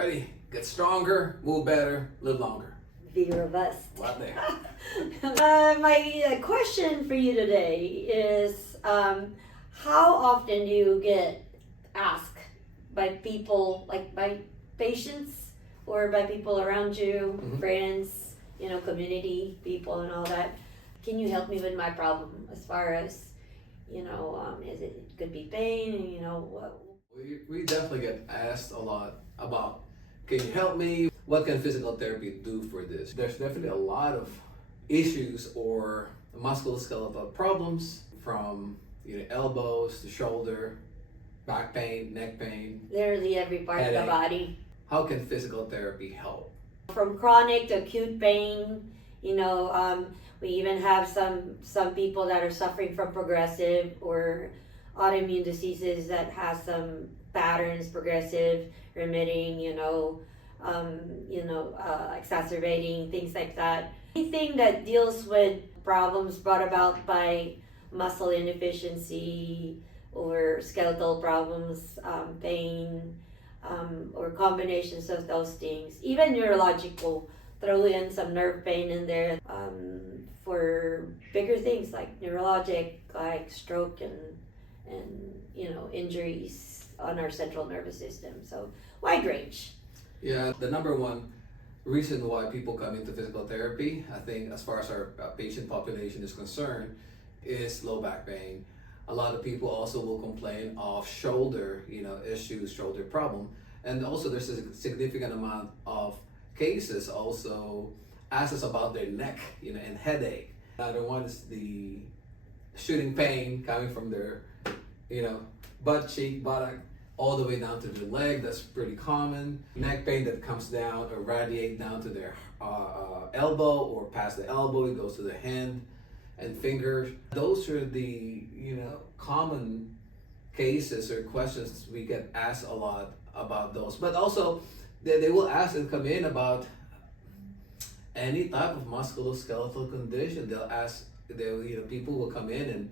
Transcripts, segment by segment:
ready, get stronger, move better, live longer. Be robust. What there? My question for you today is how often do you get asked by people, like by patients or by people around you, friends, community people and all that, can you help me with my problem as far as, is it could be pain, what? We definitely get asked a lot about, can you help me? What can physical therapy do for this? There's definitely a lot of issues or musculoskeletal problems from elbows to shoulder, back pain, neck pain. Literally every part of the body. How can physical therapy help? From chronic to acute pain, we even have some people that are suffering from progressive or autoimmune diseases that has some patterns, progressive, remitting, exacerbating, things like that. Anything that deals with problems brought about by muscle inefficiency or skeletal problems, pain, or combinations of those things. Even neurological, throw in some nerve pain in there for bigger things like neurologic, like stroke and injuries on our central nervous system. So wide range. Yeah, the number one reason why people come into physical therapy, I think, as far as our patient population is concerned, is low back pain. A lot of people also will complain of shoulder, issues, shoulder problem. And also there's a significant amount of cases also ask us about their neck, and headache. Another one is the shooting pain coming from their, butt cheek, buttock, all the way down to the leg. That's pretty common. Neck pain that comes down or radiate down to their elbow or past the elbow, it goes to the hand and fingers. Those are the common cases or questions we get asked a lot about those. But also they will ask and come in about any type of musculoskeletal condition. People will come in and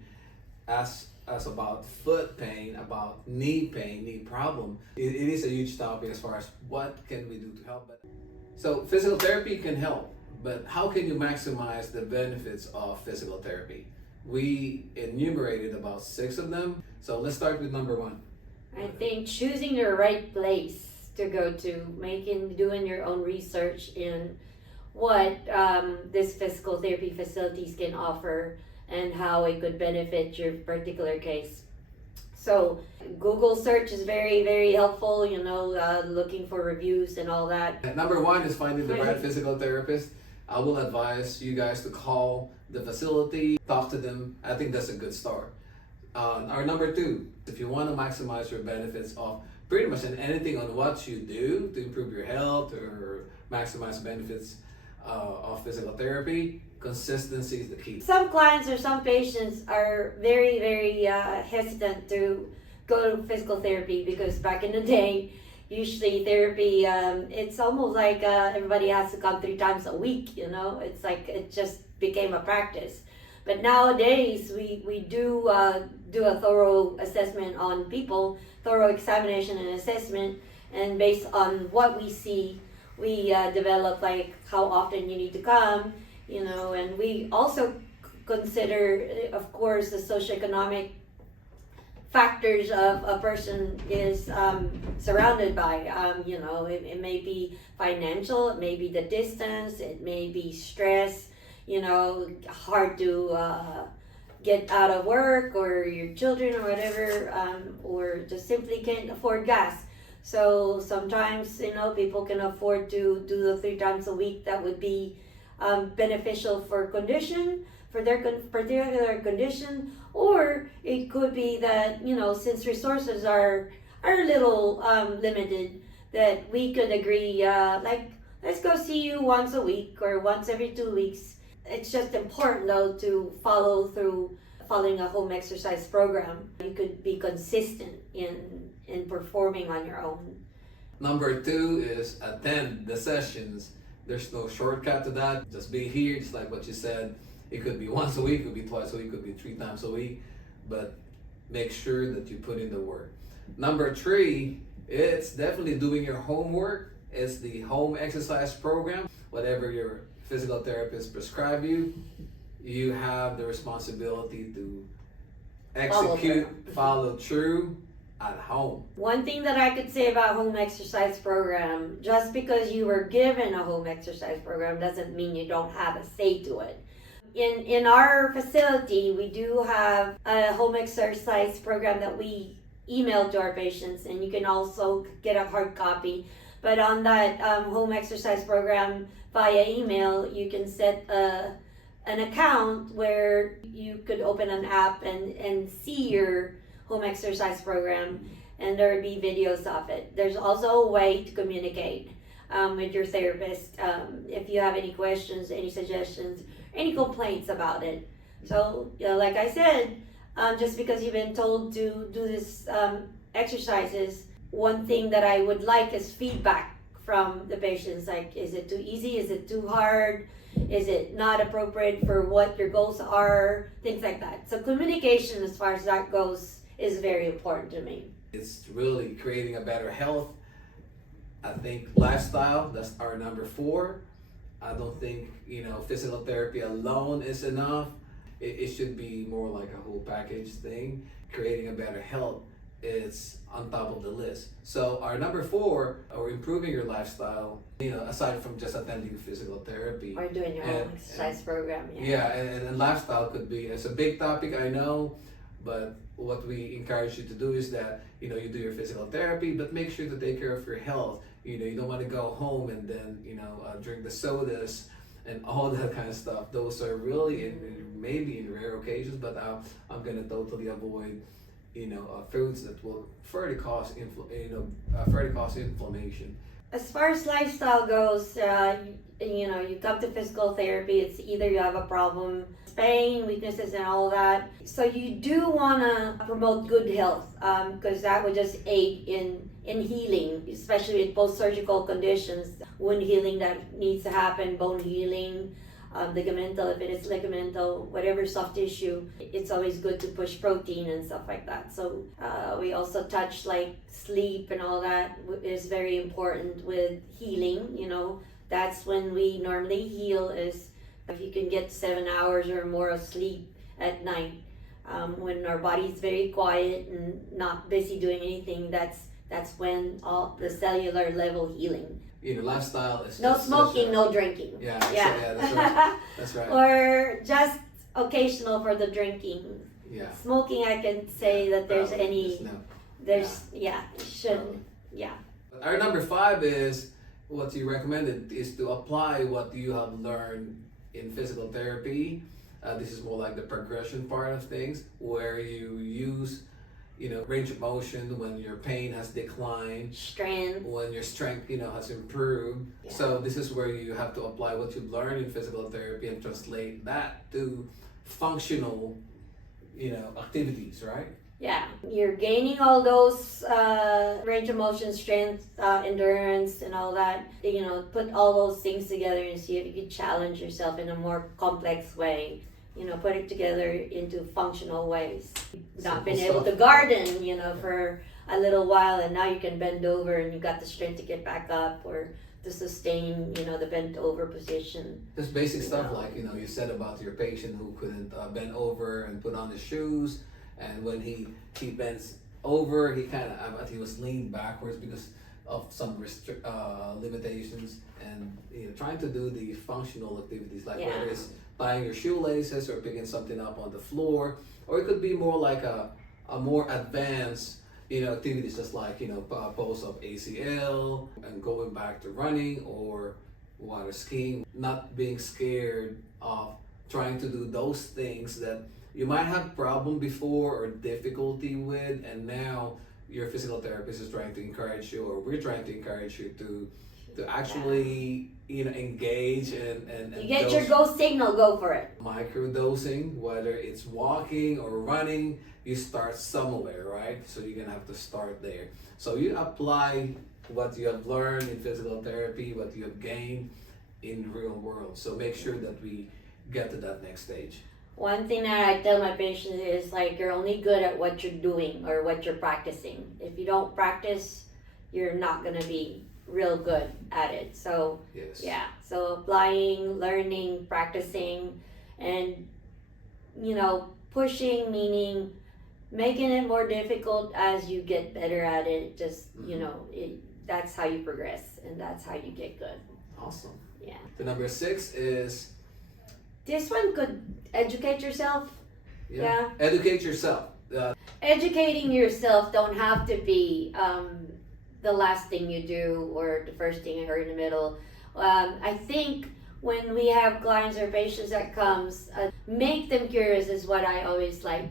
ask us about foot pain, about knee pain, knee problem. It is a huge topic as far as what can we do to help. So physical therapy can help, but how can you maximize the benefits of physical therapy? We enumerated about 6 of them. So let's start with number 1. I think choosing the right place to go to, doing your own research in what this physical therapy facilities can offer and how it could benefit your particular case. So Google search is very, very helpful, looking for reviews and all that. Number 1 is finding the right physical therapist. I will advise you guys to call the facility, talk to them. I think that's a good start. Our number 2, if you want to maximize your benefits of pretty much anything on what you do to improve your health or maximize benefits of physical therapy, consistency is the key. Some clients or some patients are very, very hesitant to go to physical therapy because back in the day, usually therapy, it's almost like everybody has to come 3 times a week, It's like it just became a practice. But nowadays, we do a thorough assessment on people, thorough examination and assessment, and based on what we see, we develop like how often you need to come, and we also consider, of course, the socioeconomic factors of a person is surrounded by. It may be financial, it may be the distance, it may be stress, hard to get out of work or your children or whatever, or just simply can't afford gas. So sometimes, people can afford to do the 3 times a week. That would be beneficial for their particular condition, or it could be that, since resources are a little limited, that we could agree, let's go see you once a week or once every 2 weeks. It's just important though to following a home exercise program. You could be consistent in performing on your own. Number 2 is attend the sessions. There's no shortcut to that. Just be here, just like what you said. It could be once a week, it could be twice a week, it could be 3 times a week, but make sure that you put in the work. Number 3, it's definitely doing your homework is the home exercise program. Whatever your physical therapist prescribe you, you have the responsibility to follow through at home. One thing that I could say about home exercise program, just because you were given a home exercise program doesn't mean you don't have a say to it. In our facility, we do have a home exercise program that we email to our patients, and you can also get a hard copy. But on that home exercise program via email, you can set an account where you could open an app and see your home exercise program, and there would be videos of it. There's also a way to communicate with your therapist if you have any questions, any suggestions, any complaints about it. So, like I said, just because you've been told to do this exercises, one thing that I would like is feedback from the patients. Like, is it too easy? Is it too hard? Is it not appropriate for what your goals are? Things like that. So communication, as far as that goes, is very important to me. It's really creating a better health. I think lifestyle, that's our number 4. I don't think, physical therapy alone is enough. It should be more like a whole package thing. Creating a better health is on top of the list. So our number 4, or improving your lifestyle, aside from just attending physical therapy. Or doing your own exercise program. Yeah, and lifestyle could be, it's a big topic, I know, but what we encourage you to do is that, you do your physical therapy, but make sure to take care of your health. You don't want to go home and then, drink the sodas and all that kind of stuff. Those are really, maybe in rare occasions, but I'm going to totally avoid foods that will further cause inflammation. As far as lifestyle goes, you come to physical therapy, it's either you have a problem, pain, weaknesses, and all that. So you do want to promote good health, because that would just aid in healing, especially with post-surgical conditions, wound healing that needs to happen, bone healing, ligamental, if it is ligamental, whatever soft tissue, it's always good to push protein and stuff like that. So we also touch like sleep and all that is very important with healing. That's when we normally heal, is if you can get 7 hours or more of sleep at night, when our body's very quiet and not busy doing anything, that's when all the cellular level healing. Lifestyle is no smoking, no drinking. Yeah, that's right. That's right. Or just occasional for the drinking. Yeah. Smoking, I can say that there's shouldn't. Yeah. Our number 5 is what you recommended is to apply what you have learned in physical therapy. This is more like the progression part of things, where you use range of motion when your pain has declined, strength, when your strength has improved. Yeah. So this is where you have to apply what you've learned in physical therapy and translate that to functional activities, right? Yeah, you're gaining all those range of motion, strength, endurance, and all that. Put all those things together and see if you can challenge yourself in a more complex way. Put it together into functional ways. Not been able to garden, for a little while, and now you can bend over and you got the strength to get back up, or to sustain, the bent over position. Just basic stuff like, you said about your patient who couldn't bend over and put on his shoes, and when he bends over, he was leaned backwards because of some limitations, and trying to do the functional activities, like whether it's tying your shoelaces or picking something up on the floor, or it could be more like a more advanced activities, just like pose of ACL and going back to running or water skiing. Not being scared of trying to do those things that you might have problem before or difficulty with, and now your physical therapist is trying to encourage you, or we're trying to encourage you to actually engage and you get your go signal, go for it. Micro dosing, whether it's walking or running, you start somewhere, right? So you're gonna have to start there. So you apply what you have learned in physical therapy, what you have gained in the real world. So make sure that we get to that next stage. One thing that I tell my patients is, like, you're only good at what you're doing or what you're practicing. If you don't practice, you're not going to be real good at it. So Yes. yeah, so applying, learning, practicing, and pushing, meaning making it more difficult as you get better at it. Just that's how you progress, and that's how you get good. Awesome. Yeah. The number 6 is This one could educate yourself. Yeah. educate yourself. Educating yourself don't have to be the last thing you do or the first thing or in the middle. I think when we have clients or patients that comes, make them curious is what I always like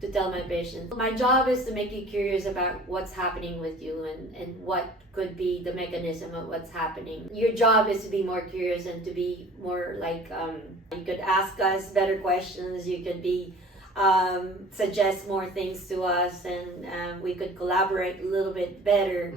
to tell my patients. My job is to make you curious about what's happening with you and what could be the mechanism of what's happening. Your job is to be more curious and to be more like, you could ask us better questions, you could be suggest more things to us, and we could collaborate a little bit better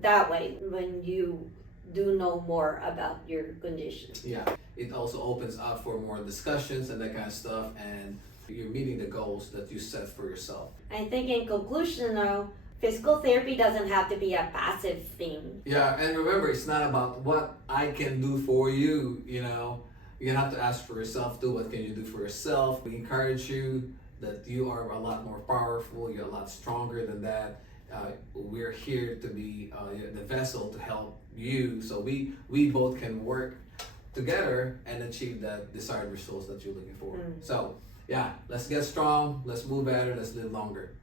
that way when you do know more about your condition. Yeah, it also opens up for more discussions and that kind of stuff, and you're meeting the goals that you set for yourself. I think in conclusion though, physical therapy doesn't have to be a passive thing. Yeah, and remember, it's not about what I can do for you, You have to ask for yourself too, what can you do for yourself? We encourage you that you are a lot more powerful, you're a lot stronger than that. We're here to be the vessel to help you, so we both can work together and achieve that desired results that you're looking for. So yeah, let's get strong, let's move better, let's live longer.